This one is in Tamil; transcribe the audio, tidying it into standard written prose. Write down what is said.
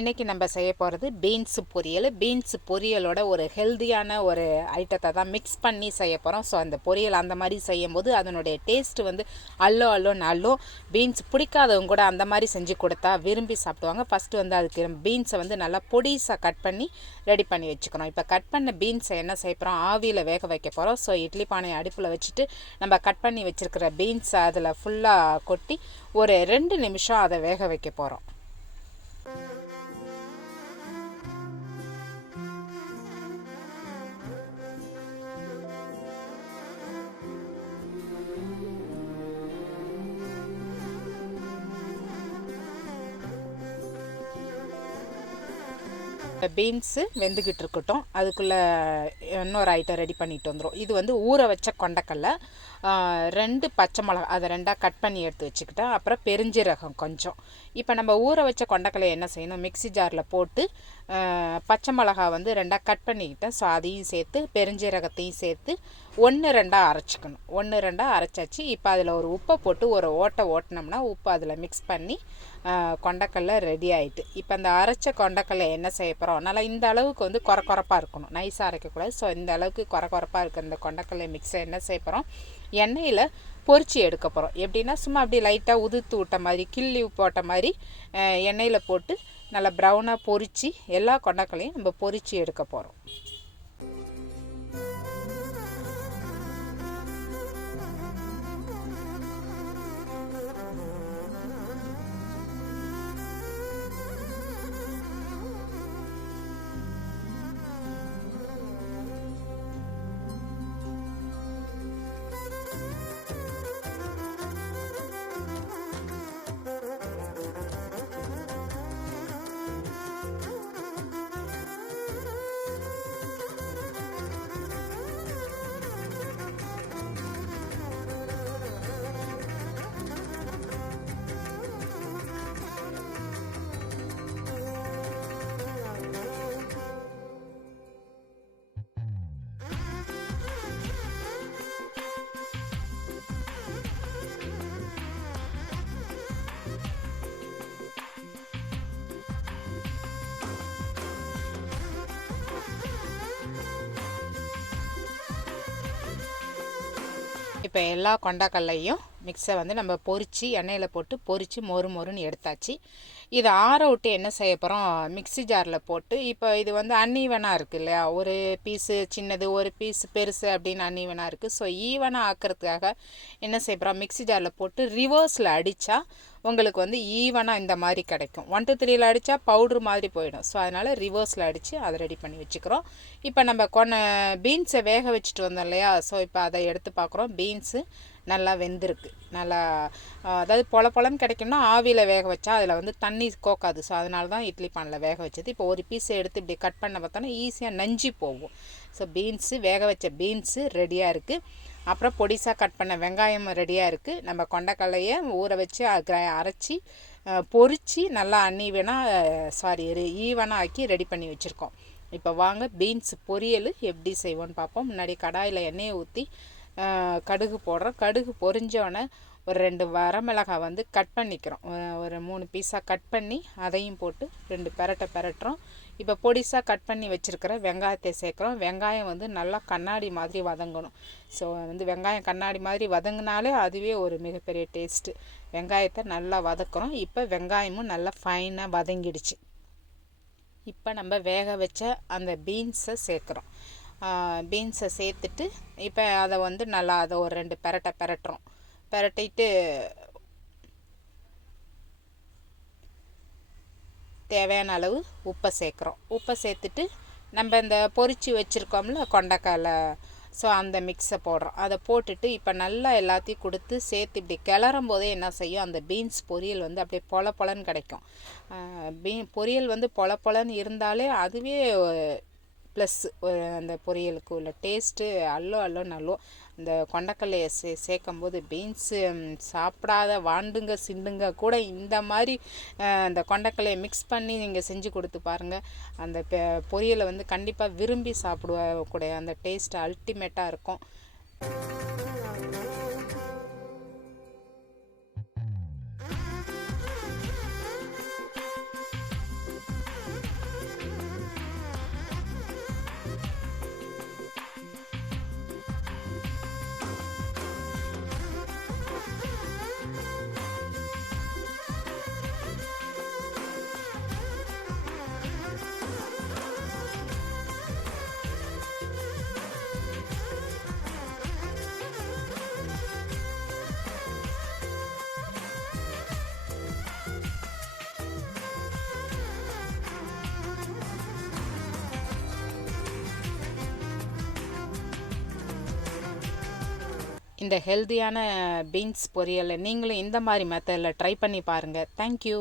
இன்றைக்கி நம்ம செய்ய போகிறது பீன்ஸு பொரியல். பீன்ஸு பொரியலோட ஒரு ஹெல்த்தியான ஒரு ஐட்டத்தை தான் மிக்ஸ் பண்ணி செய்ய போகிறோம். ஸோ அந்த பொரியல் அந்த மாதிரி செய்யும்போது அதனுடைய டேஸ்ட்டு வந்து அல்லும் பீன்ஸ் பிடிக்காதவங்க கூட அந்த மாதிரி செஞ்சு கொடுத்தா விரும்பி சாப்பிடுவாங்க. ஃபஸ்ட்டு வந்து அதுக்கு பீன்ஸை வந்து நல்லா பொடிசாக கட் பண்ணி ரெடி பண்ணி வச்சுக்கணும். இப்போ கட் பண்ண பீன்ஸை என்ன செய்ய போகிறோம், ஆவியில் வேக வைக்க போகிறோம். ஸோ இட்லி பானையை அடுப்பில் வச்சுட்டு நம்ம கட் பண்ணி வச்சுருக்கிற பீன்ஸை அதில் ஃபுல்லாக கொட்டி ஒரு 2 நிமிஷம் அதை வேக வைக்க போகிறோம். பீன்ஸு வெந்துக்கிட்டு இருக்கட்டும். அதுக்குள்ளே இன்னொரு ஐட்டம் ரெடி பண்ணிட்டு வந்துடும். இது வந்து ஊற வச்ச கொண்டக்கடலை, 2 பச்சை மிளகா, அதை 2ஆக கட் பண்ணி எடுத்து வச்சுக்கிட்டேன். அப்புறம் பெருஞ்சீரகம் கொஞ்சம். இப்போ நம்ம ஊற வச்ச கொண்டக்கடலை என்ன செய்யணும், மிக்ஸி ஜாரில் போட்டு பச்சை மிளகா வந்து 2ஆக கட் பண்ணிக்கிட்டேன். ஸோ அதையும் சேர்த்து பெருஞ்சீரகத்தையும் சேர்த்து 1-2 அரைச்சிக்கணும். 1-2 அரைச்சாச்சு. இப்போ அதில் ஒரு உப்பை போட்டு ஒரு ஓட்டினோம்னா உப்பு அதில் மிக்ஸ் பண்ணி கொண்டக்கடலை ரெடி ஆகிட்டு. இப்போ அந்த அரைச்ச கொண்டக்கடலை என்ன செய்ய போகிறோம், நல்லா இந்த அளவுக்கு வந்து குறப்பாக இருக்கணும், நைஸாக அரைக்கக்கூடாது. ஸோ இந்த அளவுக்கு குறப்பாக இருக்க இந்த கொண்டக்கடலை மிக்ஸை என்ன செய்ய போகிறோம், எண்ணெயில் பொரிச்சு எடுக்க போகிறோம். எப்படின்னா சும்மா அப்படி லைட்டாக உதுத்து விட்ட மாதிரி, கிள்ளி போட்ட மாதிரி எண்ணெயில் போட்டு நல்லா ப்ரௌனாக பொரித்து எல்லா கொண்டக்கடலையும் நம்ம பொரித்து எடுக்க போகிறோம். இப்போ எல்லா கொண்டக்கடலையும் மிக்ஸை வந்து நம்ம பொரித்து எண்ணெயில் போட்டு பொரித்து மொறுன்னு எடுத்தாச்சு. இதை ஆற விட்டு என்ன செய்ய போகிறோம், மிக்ஸி ஜாரில் போட்டு, இப்போ இது வந்து அன்ஈவனாக இருக்குது இல்லையா, ஒரு பீஸு சின்னது ஒரு பீஸ் பெருசு அப்படின்னு அன்ஈவனாக இருக்குது. ஸோ ஈவனாக ஆக்கிறதுக்காக என்ன செய்ய போகிறோம், மிக்ஸி ஜாரில் போட்டு ரிவர்ஸில் அடித்தா உங்களுக்கு வந்து ஈவனாக இந்த மாதிரி கிடைக்கும். 1 2 3 அடித்தா பவுட்ரு மாதிரி போயிடும். ஸோ அதனால் ரிவர்ஸில் அடித்து அதை ரெடி பண்ணி வச்சுக்கிறோம். இப்போ நம்ம பீன்ஸை வேக வச்சுட்டு வந்தோம் இல்லையா, ஸோ இப்போ அதை எடுத்து பார்க்குறோம். பீன்ஸு நல்லா வெந்திருக்கு. நல்லா அதாவது பொலன்னு கிடைக்கும்னா ஆவியில் வேக வச்சா அதில் வந்து தண்ணி கோக்காது. ஸோ அதனால தான் இட்லி பானில் வேக வச்சது. இப்போ ஒரு பீஸை எடுத்து இப்படி கட் பண்ண பார்த்தோன்னா ஈஸியாக நஞ்சி போகும். ஸோ பீன்ஸு வேக வச்ச பீன்ஸு ரெடியாக இருக்குது. அப்புறம் பொடிசாக கட் பண்ண வெங்காயம் ரெடியாக இருக்குது. நம்ம கொண்டக்கடலையை ஊற வச்சு அரைச்சி பொரித்து நல்லா ஈவனாக ஆக்கி ரெடி பண்ணி வச்சுருக்கோம். இப்போ வாங்க பீன்ஸ் பொரியல் எப்படி செய்வோன்னு பார்ப்போம். முன்னாடி கடாயில் எண்ணெயை ஊற்றி கடுகு போடுறோம். கடுகு பொரிஞ்சோடனே ஒரு 2 வரமிளகாய் வந்து கட் பண்ணிக்கிறோம். ஒரு 3 பீஸாக கட் பண்ணி அதையும் போட்டு 2 பெரட்டுறோம். இப்போ பொடிசாக கட் பண்ணி வச்சுருக்கிற வெங்காயத்தை சேர்க்குறோம். வெங்காயம் வந்து நல்லா கண்ணாடி மாதிரி வதங்கணும். ஸோ வந்து வெங்காயம் கண்ணாடி மாதிரி வதங்கினாலே அதுவே ஒரு மிகப்பெரிய டேஸ்ட்டு. வெங்காயத்தை நல்லா வதக்குறோம். இப்போ வெங்காயமும் நல்லா ஃபைனாக வதங்கிடுச்சு. இப்போ நம்ம வேக வச்ச அந்த பீன்ஸை சேர்க்குறோம். பீன்ஸை சேர்த்துட்டு இப்போ அதை வந்து நல்லா அதை ஒரு 2 பெரட்டுறோம். பெரட்டிட்டு தேவையான அளவு உப்பை சேர்க்குறோம். உப்பை சேர்த்துட்டு நம்ம இந்த பொரிச்சு வச்சுருக்கோம்ல கொண்டக்கடலை, ஸோ அந்த மிக்ஸை போடுறோம். அதை போட்டுட்டு இப்போ நல்லா எல்லாத்தையும் கொடுத்து சேர்த்து இப்படி கிளறும் போதே என்ன செய்யும், அந்த பீன்ஸ் பொரியல் வந்து அப்படியே பொலன்னு கிடைக்கும். பொரியல் வந்து பொலன்னு இருந்தாலே அதுவே ப்ளஸ் அந்த பொரியலுக்கு உள்ள டேஸ்ட்டு அல்லோ இந்த கொண்டக்கடலையை சேர்க்கும்போது பீன்ஸு சாப்பிடாத வாண்டுங்க சிண்டுங்க கூட இந்த மாதிரி அந்த கொண்டக்கடலையை மிக்ஸ் பண்ணி நீங்கள் செஞ்சு கொடுத்து பாருங்கள். அந்த பொரியலை வந்து கண்டிப்பாக விரும்பி சாப்பிடக்கூடிய அந்த டேஸ்ட்டு அல்டிமேட்டாக இருக்கும். இந்த ஹெல்த்தியான பீன்ஸ் பொரியலை நீங்களும் இந்த மாதிரி மெத்தடில் ட்ரை பண்ணி பாருங்கள். தேங்க்யூ.